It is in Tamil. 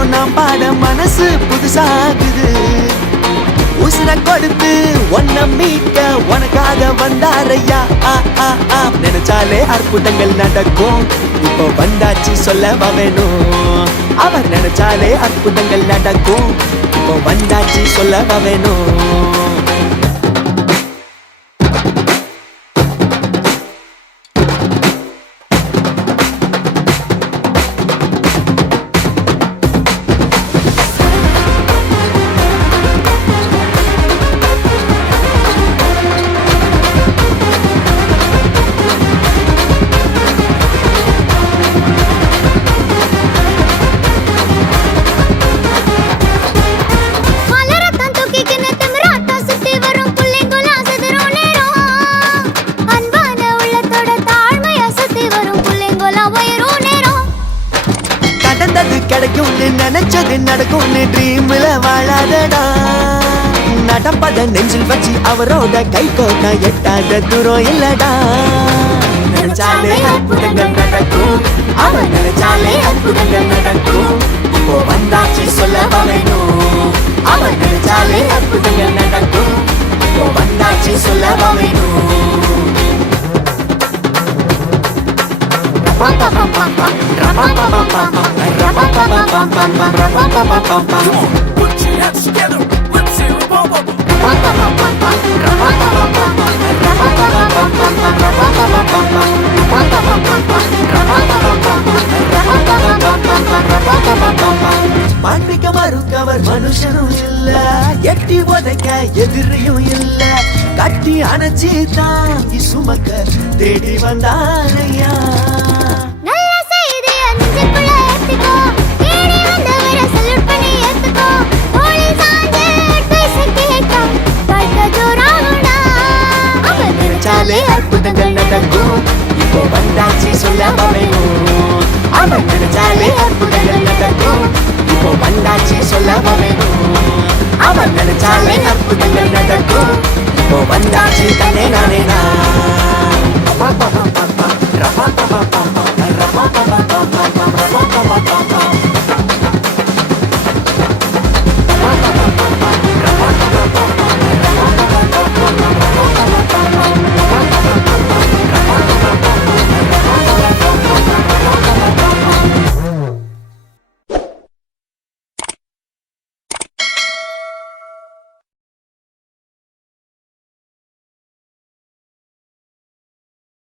ராகம் நான் பாட மனசு புதுசாகுது. உசுர கொடுத்து ஒன்ன மீட்க உனக்காக வந்தாரையா. நினைச்சாலே அற்புதங்கள் நடக்கும். இப்போ வந்தாச்சு சொல்லவா வேணும். அவர் நினைச்சாலே அற்புதங்கள் நடக்கும். இப்போ வந்தாச்சு சொல்லவா வேணும். கிடைக்கும்னு நினைச்சது நடக்கும்னு ட்ரீம்ல வாழாதடா. நடப்பத நெஞ்சில் வச்சு அவரோட கை கோட்டா எட்டாத தூரம் இல்லடா. நினைச்சாலே அற்புதங்கள் நடக்கும். அவர் நினைச்சாலே அற்புதங்கள் நடக்கும். இப்போ வந்தாச்சு சொல்லவா வேணும். அவர் நினைச்சாலே அற்புதங்கள் நடக்கும். இப்போ வந்தாச்சு சொல்லவா வேணும். Come on, put your hands together. Let's see the bum bum. மாட்டிக்க மறுக்கவர் மனுஷனும் இல்ல. எட்டி உதைக்க எதிரியும் இல்ல. கட்டி அணைச்சி தாங்கி சுமக்க தேடி வந்தாரையா. அற்புதங்கள் நடக்கும். இப்போ வந்தாச்சு சொல்ல